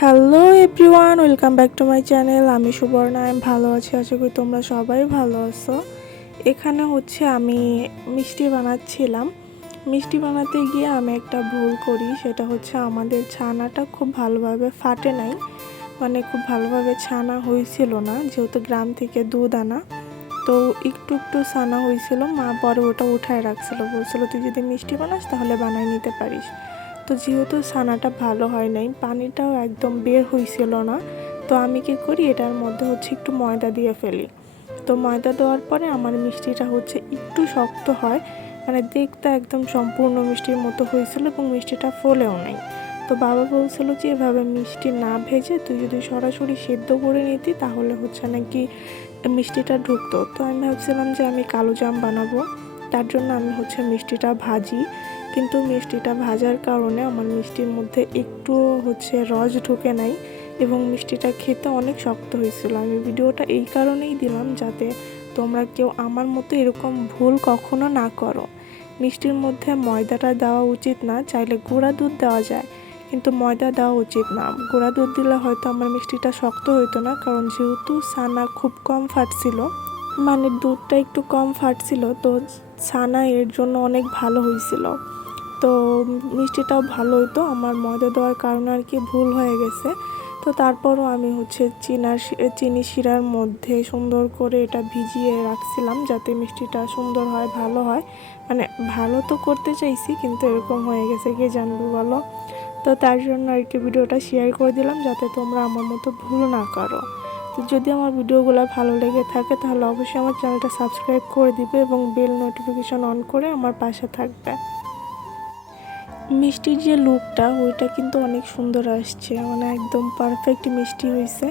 Hello everyone, welcome back to my channel. আমি সুবর্ণা আমি ভালো আছি, আশা করি তোমরা সবাই ভালো আছো। এখানে হচ্ছে আমি মিষ্টি বানাচ্ছিলাম। মিষ্টি বানাতে গিয়ে আমি একটা ভুল করি, সেটা হচ্ছে আমাদের ছানাটা খুব ভালোভাবে ফাটে নাই। মানে খুব ভালোভাবে ছানা হয়েছিল না, যেহেতু গ্রাম থেকে দুধ আনা। তো একটু একটু ছানা হয়েছিল, মা পরে ওটা উঠায় রাখছিল। বলছিল, তুই যদি মিষ্টি বানাস, তাহলে বানাই নিতে পারিস। তো যেহেতু ছানাটা ভালো হয় নাই, পানিটাও একদম বের হয়েছিল না, তো আমি কি করি, এটার মধ্যে হচ্ছে একটু ময়দা দিয়ে ফেলি। তো ময়দা দেওয়ার পরে আমার মিষ্টিটা হচ্ছে একটু শক্ত হয় মানে দেখতে একদম সম্পূর্ণ মিষ্টির মতো হয়েছিল এবং মিষ্টিটা ফলেও নাই। তো বাবা বলছিল যে, এভাবে মিষ্টি না ভেজে তুই যদি সরাসরি সেদ্ধ করে নিতি, তাহলে হচ্ছে নাকি মিষ্টিটা ঢুকতো। তো আমি ভাবছিলাম যে, আমি কালো জাম বানাবো। তার জন্য আমি হচ্ছে মিষ্টিটা ভাজি কিন্তু মিষ্টিটা ভাজার কারণে আমার মিষ্টির মধ্যে একটু হচ্ছে রস ঢুকে নাই এবং মিষ্টিটা খেতে অনেক শক্ত হয়েছিল। আমি ভিডিওটা এই কারণেই দিলাম যাতে তোমরা কেউ আমার মতো এরকম ভুল কখনো না করো। মিষ্টির মধ্যে ময়দাটা দেওয়া উচিত না, চাইলে গুঁড়া দুধ দেওয়া যায়, কিন্তু ময়দা দেওয়া উচিত না। গুঁড়া দুধ দিলে হয়তো আমার মিষ্টিটা শক্ত হইতো না, কারণ যেহেতু সানা খুব কম ফাটছিল মানে দুধটা একটু কম ফাটছিল, তো ছানা এর জন্য অনেক ভালো হয়েছিল তো মিষ্টিটাও ভালো হতো আমার ময়দা দেওয়ার কারণে আর কি ভুল হয়ে গেছে। তো তারপরও আমি হচ্ছে চিনার চিনি শিরার মধ্যে সুন্দর করে এটা ভিজিয়ে রাখছিলাম যাতে মিষ্টিটা সুন্দর হয়, ভালো হয়। মানে ভালো তো করতে চাইছি, কিন্তু এরকম হয়ে গেছে, কে জানব বলো? তো তার জন্য আর কি ভিডিওটা শেয়ার করে দিলাম যাতে তোমরা আমার মতো ভুল না করো। তো যদি আমার ভিডিওগুলো ভালো লেগে থাকে, তাহলে অবশ্যই আমার চ্যানেলটা সাবস্ক্রাইব করে দিবে এবং বেল নোটিফিকেশন অন করে আমার পাশে থাকবে। মিষ্টির যে লুকটা ওইটা কিন্তু অনেক সুন্দর আসছে। মানে একদম পারফেক্ট মিষ্টি হয়েছে